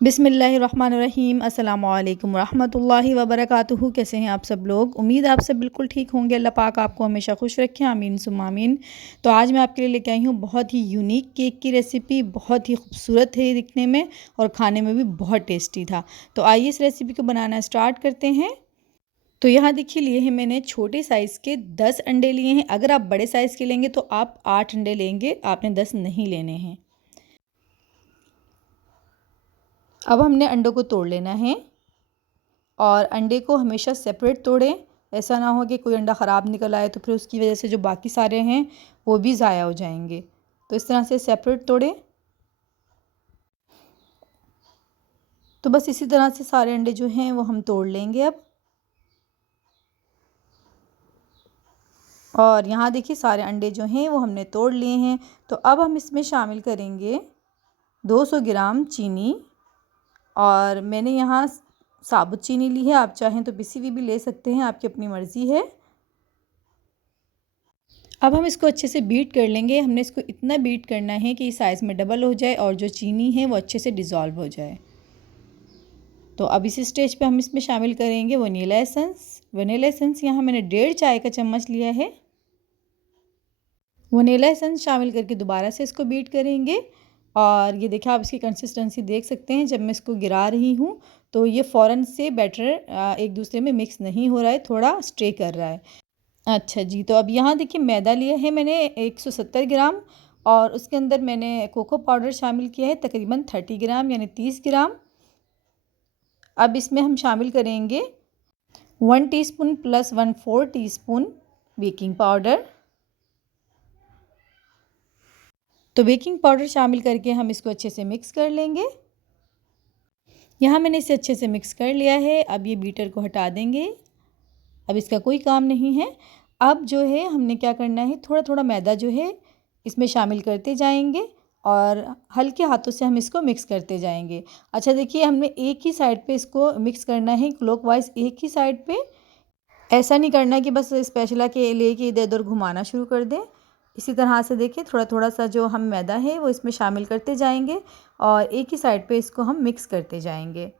बिस्मिल्लाहिर्रहमानिर्रहीम। अस्सलामु अलैकुम रहमतुल्लाहि व बरकातुहू। कैसे हैं आप सब लोग? उम्मीद आप सब बिल्कुल ठीक होंगे। अल्लाह पाक आपको हमेशा खुश रखें, आमीन सुम्मा आमीन। तो आज मैं आपके लिए लेके आई हूँ बहुत ही यूनिक केक की रेसिपी। बहुत ही खूबसूरत है दिखने में और खाने में भी बहुत टेस्टी था। तो आइए इस रेसिपी को बनाना स्टार्ट करते हैं। तो यहाँ देखिए लिए हैं मैंने छोटे साइज़ के 10 अंडे लिए हैं। अगर आप बड़े साइज़ के लेंगे तो आप 8 अंडे लेंगे, आपने 10 नहीं लेने हैं। अब हमने अंडों को तोड़ लेना है और अंडे को हमेशा सेपरेट तोड़ें। ऐसा ना हो कि कोई अंडा ख़राब निकल आए तो फिर उसकी वजह से जो बाकी सारे हैं वो भी ज़ाया हो जाएंगे। तो इस तरह से सेपरेट तोड़ें। तो बस इसी तरह से सारे अंडे जो हैं वो हम तोड़ लेंगे अब। और यहाँ देखिए सारे अंडे जो हैं वो हमने तोड़ लिए हैं। तो अब हम इसमें शामिल करेंगे 200 ग्राम चीनी। और मैंने यहाँ साबुत चीनी ली है, आप चाहें तो पिसी हुई भी ले सकते हैं, आपकी अपनी मर्ज़ी है। अब हम इसको अच्छे से बीट कर लेंगे। हमने इसको इतना बीट करना है कि साइज़ में डबल हो जाए और जो चीनी है वो अच्छे से डिज़ोल्व हो जाए। तो अब इस स्टेज पे हम इसमें शामिल करेंगे वनीला एसेंस। वनीला एसेंस यहाँ मैंने 1.5 चाय का चम्मच लिया है। वनीला एसेंस शामिल करके दोबारा से इसको बीट करेंगे। और ये देखिए आप इसकी कंसिस्टेंसी देख सकते हैं। जब मैं इसको गिरा रही हूँ तो ये फ़ौरन से बैटर एक दूसरे में मिक्स नहीं हो रहा है, थोड़ा स्टे कर रहा है। अच्छा जी, तो अब यहाँ देखिए मैदा लिया है मैंने 170 ग्राम और उसके अंदर मैंने कोको पाउडर शामिल किया है तकरीबन 30 ग्राम यानी 30 ग्राम। अब इसमें हम शामिल करेंगे 1 teaspoon plus 1/4 teaspoon baking powder. तो बेकिंग पाउडर शामिल करके हम इसको अच्छे से मिक्स कर लेंगे। यहाँ मैंने इसे अच्छे से मिक्स कर लिया है। अब ये बीटर को हटा देंगे, अब इसका कोई काम नहीं है। अब जो है हमने क्या करना है, थोड़ा थोड़ा मैदा जो है इसमें शामिल करते जाएंगे और हल्के हाथों से हम इसको मिक्स करते जाएंगे। अच्छा देखिए हमने एक ही साइड पे इसको मिक्स करना है, क्लॉकवाइज एक ही साइड पे। ऐसा नहीं करना कि बस स्पैचुला के लेके इधर उधर घुमाना शुरू कर दें। इसी तरह से देखिए थोड़ा थोड़ा सा जो हम मैदा है वो इसमें शामिल करते जाएंगे और एक ही साइड पे इसको हम मिक्स करते जाएंगे।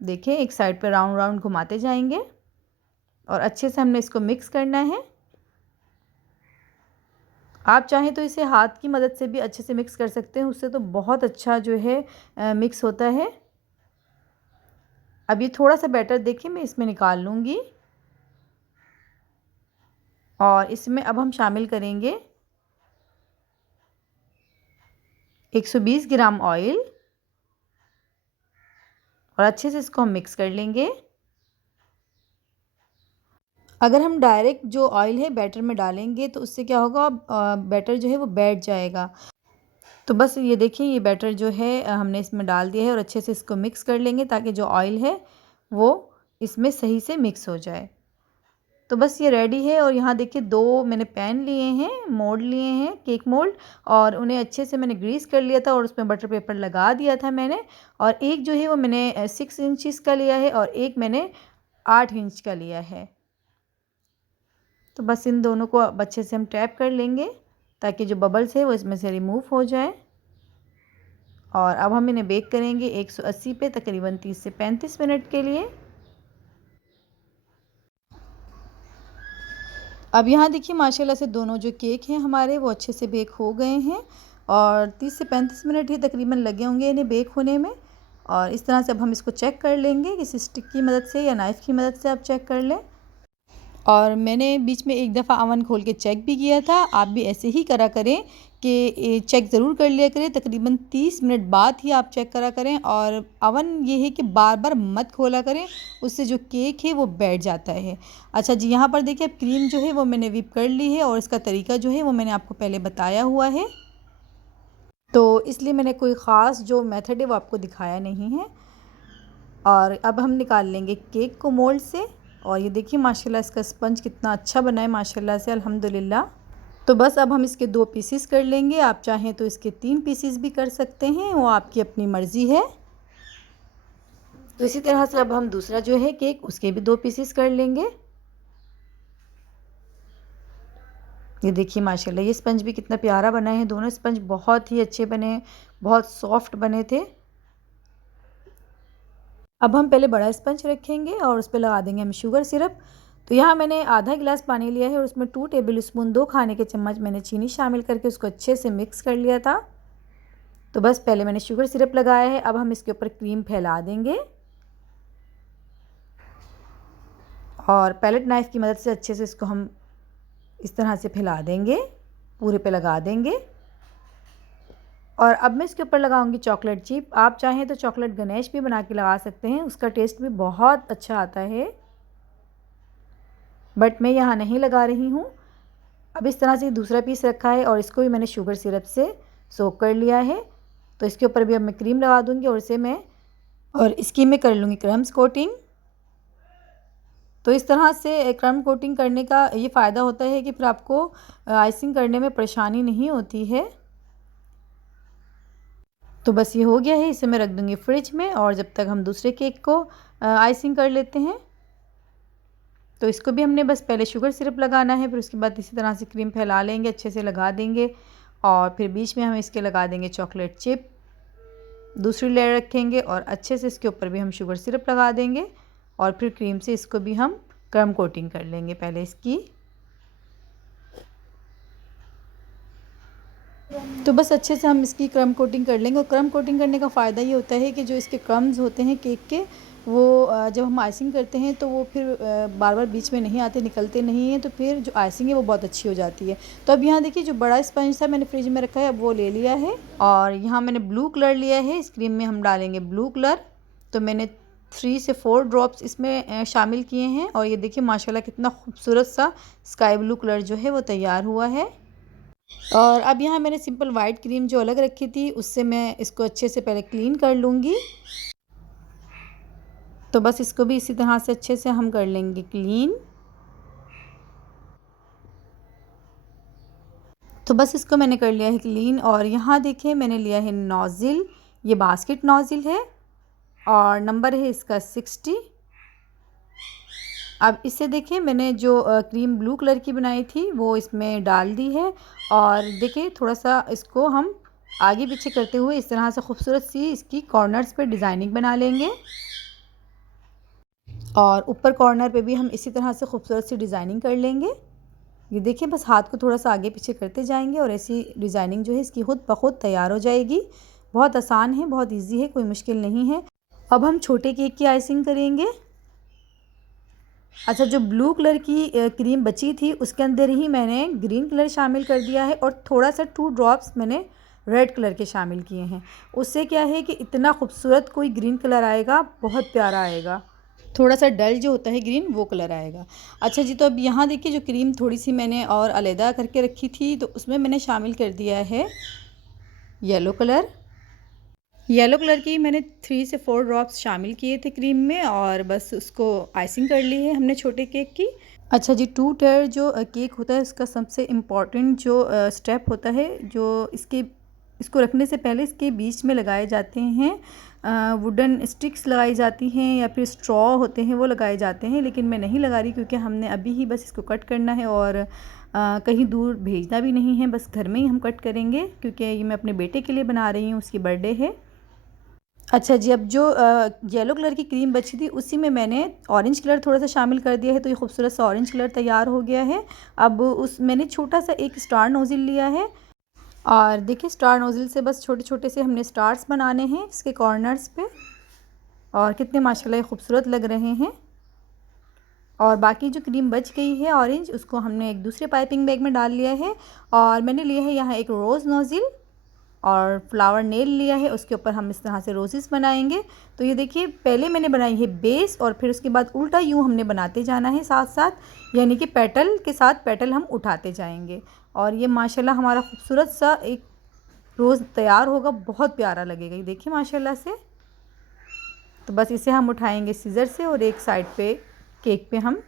देखिए एक साइड पे राउंड राउंड घुमाते जाएंगे और अच्छे से हमने इसको मिक्स करना है। आप चाहें तो इसे हाथ की मदद से भी अच्छे से मिक्स कर सकते हैं, उससे तो बहुत अच्छा जो है मिक्स होता है। अब ये थोड़ा सा बैटर देखिए मैं इसमें निकाल लूँगी और इसमें अब हम शामिल करेंगे 120 ग्राम ऑयल और अच्छे से इसको हम मिक्स कर लेंगे। अगर हम डायरेक्ट जो ऑयल है बैटर में डालेंगे तो उससे क्या होगा, बैटर जो है वो बैठ जाएगा। तो बस ये देखिए ये बैटर जो है हमने इसमें डाल दिया है और अच्छे से इसको मिक्स कर लेंगे ताकि जो ऑयल है वो इसमें सही से मिक्स हो जाए। तो बस ये रेडी है। और यहाँ देखिए 2 मैंने पैन लिए हैं, मोल्ड लिए हैं, केक मोल्ड, और उन्हें अच्छे से मैंने ग्रीस कर लिया था और उसमें बटर पेपर लगा दिया था मैंने। और एक जो है वो मैंने 6 इंचज़ का लिया है और एक मैंने 8 इंच का लिया है। तो बस इन दोनों को अब अच्छे से हम टैप कर लेंगे ताकि जो बबल्स है वो इसमें से रिमूव हो जाए। और अब हम इन्हें बेक करेंगे 180 पे तकरीबन 30 से 35 मिनट के लिए। अब यहाँ देखिए माशाल्लाह से दोनों जो केक हैं हमारे वो अच्छे से बेक हो गए हैं और 30 से 35 मिनट ही तकरीबन लगे होंगे इन्हें बेक होने में। और इस तरह से अब हम इसको चेक कर लेंगे, किसी स्टिक की मदद से या नाइफ़ की मदद से आप चेक कर लें। और मैंने बीच में एक दफ़ा अवन खोल के चेक भी किया था, आप भी ऐसे ही करा करें कि चेक ज़रूर कर लिया करें। तकरीबन 30 मिनट बाद ही आप चेक करा करें और अवन ये है कि बार बार मत खोला करें, उससे जो केक है वो बैठ जाता है। अच्छा जी, यहाँ पर देखिए अब क्रीम जो है वो मैंने व्हिप कर ली है और इसका तरीका जो है वो मैंने आपको पहले बताया हुआ है, तो इसलिए मैंने कोई ख़ास जो मेथड है वो आपको दिखाया नहीं है। और अब हम निकाल लेंगे केक को मोल्ड से। और ये देखिए माशाल्लाह इसका स्पंज कितना अच्छा बना है माशाल्लाह से, अल्हम्दुलिल्लाह। तो बस अब हम इसके 2 पीसेस कर लेंगे, आप चाहें तो इसके 3 पीसेस भी कर सकते हैं, वो आपकी अपनी मर्ज़ी है। तो इसी तरह से अब हम दूसरा जो है केक उसके भी 2 पीसेस कर लेंगे। ये देखिए माशाल्लाह ये स्पंज भी कितना प्यारा बना है। दोनों स्पंज बहुत ही अच्छे बने, बहुत सॉफ्ट बने थे। अब हम पहले बड़ा स्पंज रखेंगे और उस पे लगा देंगे हम शुगर सिरप। तो यहाँ मैंने आधा गिलास पानी लिया है और उसमें 2 टेबल स्पून 2 खाने के चम्मच मैंने चीनी शामिल करके उसको अच्छे से मिक्स कर लिया था। तो बस पहले मैंने शुगर सिरप लगाया है, अब हम इसके ऊपर क्रीम फैला देंगे और पैलेट नाइफ़ की मदद से अच्छे से इसको हम इस तरह से फैला देंगे, पूरे पे लगा देंगे। और अब मैं इसके ऊपर लगाऊंगी चॉकलेट चिप। आप चाहें तो चॉकलेट गनेश भी बना के लगा सकते हैं, उसका टेस्ट भी बहुत अच्छा आता है, बट मैं यहाँ नहीं लगा रही हूँ। अब इस तरह से दूसरा पीस रखा है और इसको भी मैंने शुगर सिरप से सोक कर लिया है। तो इसके ऊपर भी अब मैं क्रीम लगा दूँगी और इसकी मैं कर लूँगी क्रम्स कोटिंग। तो इस तरह से क्रम्ब कोटिंग करने का ये फ़ायदा होता है कि फिर आपको आइसिंग करने में परेशानी नहीं होती है। तो बस ये हो गया है, इसे मैं रख दूँगी फ्रिज में और जब तक हम दूसरे केक को आइसिंग कर लेते हैं। तो इसको भी हमने बस पहले शुगर सिरप लगाना है, फिर उसके बाद इसी तरह से क्रीम फैला लेंगे, अच्छे से लगा देंगे और फिर बीच में हम इसके लगा देंगे चॉकलेट चिप। दूसरी लेयर रखेंगे और अच्छे से इसके ऊपर भी हम शुगर सिरप लगा देंगे और फिर क्रीम से इसको भी हम क्रम्ब कोटिंग कर लेंगे पहले इसकी। तो बस अच्छे से हम इसकी क्रम्ब कोटिंग कर लेंगे और क्रम्ब कोटिंग करने का फ़ायदा ये होता है कि जो इसके क्रम्स होते हैं केक के, वो जब हम आइसिंग करते हैं तो वो फिर बार बार बीच में नहीं आते, निकलते नहीं हैं, तो फिर जो आइसिंग है वो बहुत अच्छी हो जाती है। तो अब यहाँ देखिए जो बड़ा स्पंज था मैंने फ्रिज में रखा है, अब वो ले लिया है और यहाँ मैंने ब्लू कलर लिया है। इस क्रीम में हम डालेंगे ब्लू कलर। तो मैंने 3 से 4 ड्रॉप्स इसमें शामिल किए हैं और ये देखिए माशाल्लाह कितना खूबसूरत सा स्काई ब्लू कलर जो है वो तैयार हुआ है। और अब यहाँ मैंने सिंपल वाइट क्रीम जो अलग रखी थी उससे मैं इसको अच्छे से पहले क्लीन कर लूँगी। तो बस इसको भी इसी तरह से अच्छे से हम कर लेंगे क्लीन। तो बस इसको मैंने कर लिया है क्लीन और यहाँ देखिए मैंने लिया है नोज़िल, ये बास्केट नोज़िल है और नंबर है इसका 60। अब इससे देखिए मैंने जो क्रीम ब्लू कलर की बनाई थी वो इसमें डाल दी है और देखिए थोड़ा सा इसको हम आगे पीछे करते हुए इस तरह से खूबसूरत सी इसकी कॉर्नर्स पे डिज़ाइनिंग बना लेंगे और ऊपर कॉर्नर पे भी हम इसी तरह से खूबसूरत सी डिज़ाइनिंग कर लेंगे। ये देखिए बस हाथ को थोड़ा सा आगे पीछे करते जाएंगे और ऐसी डिज़ाइनिंग जो है इसकी खुद ब खुद तैयार हो जाएगी। बहुत आसान है, बहुत ईजी है, कोई मुश्किल नहीं है। अब हम छोटे केक की आइसिंग करेंगे। अच्छा, जो ब्लू कलर की क्रीम बची थी उसके अंदर ही मैंने ग्रीन कलर शामिल कर दिया है और थोड़ा सा 2 ड्रॉप्स मैंने रेड कलर के शामिल किए हैं। उससे क्या है कि इतना खूबसूरत कोई ग्रीन कलर आएगा, बहुत प्यारा आएगा। थोड़ा सा डल जो होता है ग्रीन वो कलर आएगा। अच्छा जी, तो अब यहाँ देखिए जो क्रीम थोड़ी सी मैंने और अलहदा करके रखी थी तो उसमें मैंने शामिल कर दिया है येलो कलर। येलो कलर की मैंने 3 से 4 ड्रॉप्स शामिल किए थे क्रीम में और बस उसको आइसिंग कर ली है हमने छोटे केक की। अच्छा जी, 2 टायर जो केक होता है उसका सबसे इम्पॉर्टेंट जो स्टेप होता है, जो इसको रखने से पहले इसके बीच में लगाए जाते हैं वुडन स्टिक्स लगाई जाती हैं या फिर स्ट्रॉ होते हैं वो लगाए जाते हैं, लेकिन मैं नहीं लगा रही क्योंकि हमने अभी ही बस इसको कट करना है और कहीं दूर भेजना भी नहीं है, बस घर में ही हम कट करेंगे क्योंकि ये मैं अपने बेटे के लिए बना रही हूँ, उसकी बर्थडे है। अच्छा जी, अब जो येलो कलर की क्रीम बची थी उसी में मैंने ऑरेंज कलर थोड़ा सा शामिल कर दिया है, तो ये खूबसूरत सा ऑरेंज कलर तैयार हो गया है। अब मैंने छोटा सा एक स्टार नोज़िल लिया है और देखिए स्टार नोज़िल से बस छोटे छोटे से हमने स्टार्स बनाने हैं इसके कॉर्नर्स पे और कितने माशाल्लाह खूबसूरत लग रहे हैं। और बाकी जो क्रीम बच गई है ऑरेंज, उसको हमने एक दूसरे पाइपिंग बैग में डाल लिया है और मैंने लिया है यहाँ एक रोज़ नोज़िल और फ्लावर नेल लिया है, उसके ऊपर हम इस तरह से रोजेस बनाएंगे। तो ये देखिए पहले मैंने बनाई है बेस और फिर उसके बाद उल्टा यूँ हमने बनाते जाना है साथ साथ, यानी कि पेटल के साथ पेटल हम उठाते जाएंगे और ये माशाल्लाह हमारा खूबसूरत सा एक रोज़ तैयार होगा, बहुत प्यारा लगेगा ये देखिए माशाल्लाह से। तो बस इसे हम उठाएंगे सीज़र से और एक साइड पे केक पे हम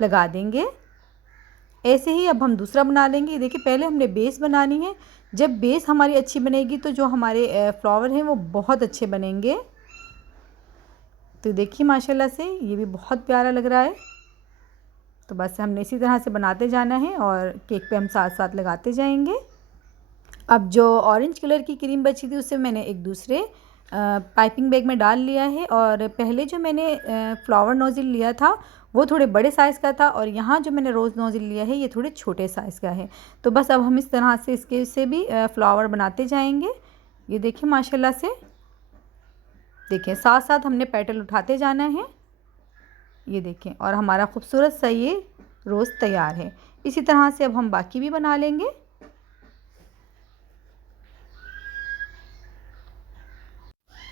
लगा देंगे। ऐसे ही अब हम दूसरा बना लेंगे। ये देखिए पहले हमने बेस बनानी है, जब बेस हमारी अच्छी बनेगी तो जो हमारे फ्लावर हैं वो बहुत अच्छे बनेंगे। तो देखिए माशाल्लाह से ये भी बहुत प्यारा लग रहा है तो बस हमने इसी तरह से बनाते जाना है और केक पे हम साथ साथ लगाते जाएंगे। अब जो ऑरेंज कलर की क्रीम बची थी उसे मैंने एक दूसरे पाइपिंग बैग में डाल लिया है। और पहले जो मैंने फ्लावर नोज़ल लिया था वो थोड़े बड़े साइज़ का था और यहाँ जो मैंने रोज़ नोज़ल लिया है ये थोड़े छोटे साइज़ का है। तो बस अब हम इस तरह से इसके से भी फ्लावर बनाते जाएंगे। ये देखिए माशाल्लाह से, देखें साथ साथ हमने पेटल उठाते जाना है। ये देखें और हमारा खूबसूरत सा ये रोज़ तैयार है। इसी तरह से अब हम बाकी भी बना लेंगे।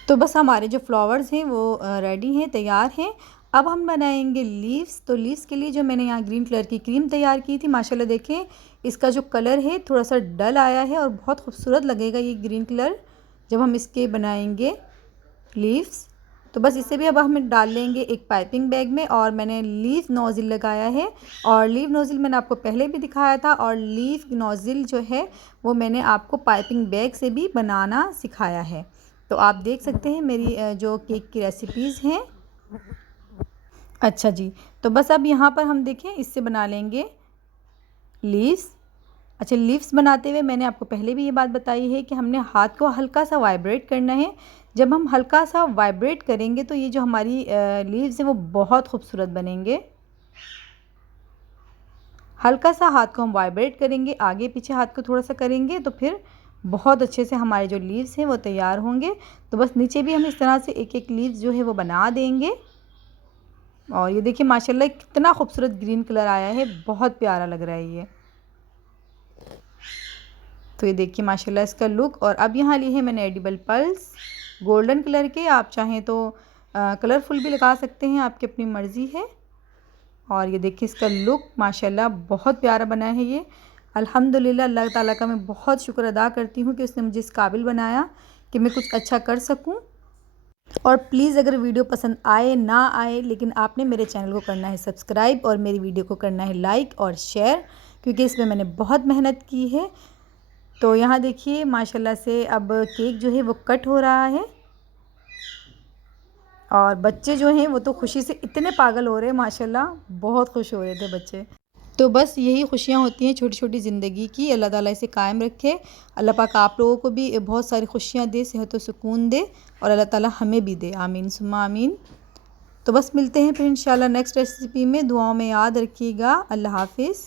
तो बस हमारे जो फ्लावर्स हैं वो रेडी हैं, तैयार हैं। अब हम बनाएंगे लीव्स। तो लीव्स के लिए जो मैंने यहाँ ग्रीन कलर की क्रीम तैयार की थी, माशाल्लाह देखें इसका जो कलर है थोड़ा सा डल आया है और बहुत खूबसूरत लगेगा ये ग्रीन कलर जब हम इसके बनाएंगे लीव्स। तो बस इसे भी अब हम डाल लेंगे एक पाइपिंग बैग में। और मैंने लीव नोज़ल लगाया है और लीव नोज़ल मैंने आपको पहले भी दिखाया था और लीव नोज़ल जो है वो मैंने आपको पाइपिंग बैग से भी बनाना सिखाया है। तो आप देख सकते हैं मेरी जो केक की रेसिपीज़ हैं। अच्छा जी, तो बस अब यहाँ पर हम देखें इससे बना लेंगे लीव्स। अच्छा, लीव्स बनाते हुए मैंने आपको पहले भी ये बात बताई है कि हमने हाथ को हल्का सा वाइब्रेट करना है। जब हम हल्का सा वाइब्रेट करेंगे तो ये जो हमारी लीव्स हैं वो बहुत खूबसूरत बनेंगे। हल्का सा हाथ को हम वाइब्रेट करेंगे, आगे पीछे हाथ को थोड़ा सा करेंगे तो फिर बहुत अच्छे से हमारे जो लीव्स हैं वो तैयार होंगे। तो बस नीचे भी हम इस तरह से एक एक लीव्स जो है वो बना देंगे। और ये देखिए माशाल्लाह कितना खूबसूरत ग्रीन कलर आया है, बहुत प्यारा लग रहा है ये। तो ये देखिए माशाल्लाह इसका लुक। और अब यहाँ लिए हैं मैंने एडिबल पल्स गोल्डन कलर के, आप चाहें तो कलरफुल भी लगा सकते हैं, आपकी अपनी मर्ज़ी है। और ये देखिए इसका लुक माशाल्लाह बहुत प्यारा बना है ये। अल्हम्दुलिल्लाह, अल्लाह ताला का मैं बहुत शुक्र अदा करती हूँ कि उसने मुझे इस काबिल बनाया कि मैं कुछ अच्छा कर सकूँ। और प्लीज़ अगर वीडियो पसंद आए ना आए, लेकिन आपने मेरे चैनल को करना है सब्सक्राइब और मेरी वीडियो को करना है लाइक और शेयर, क्योंकि इसमें मैंने बहुत मेहनत की है। तो यहाँ देखिए माशाल्लाह से अब केक जो है वो कट हो रहा है और बच्चे जो हैं वो तो खुशी से इतने पागल हो रहे हैं, माशाल्लाह बहुत खुश हो रहे थे बच्चे। तो बस यही खुशियाँ होती हैं छोटी छोटी ज़िंदगी की। अल्लाह ताला इसे कायम रखे। अल्लाह पाक आप लोगों को भी बहुत सारी खुशियाँ दे, सेहत व सुकून दे और अल्लाह ताला हमें भी दे। आमीन सुम्मा आमीन। तो बस मिलते हैं फिर इंशाल्लाह नेक्स्ट रेसिपी में। दुआओं में याद रखिएगा। अल्लाह हाफिज़।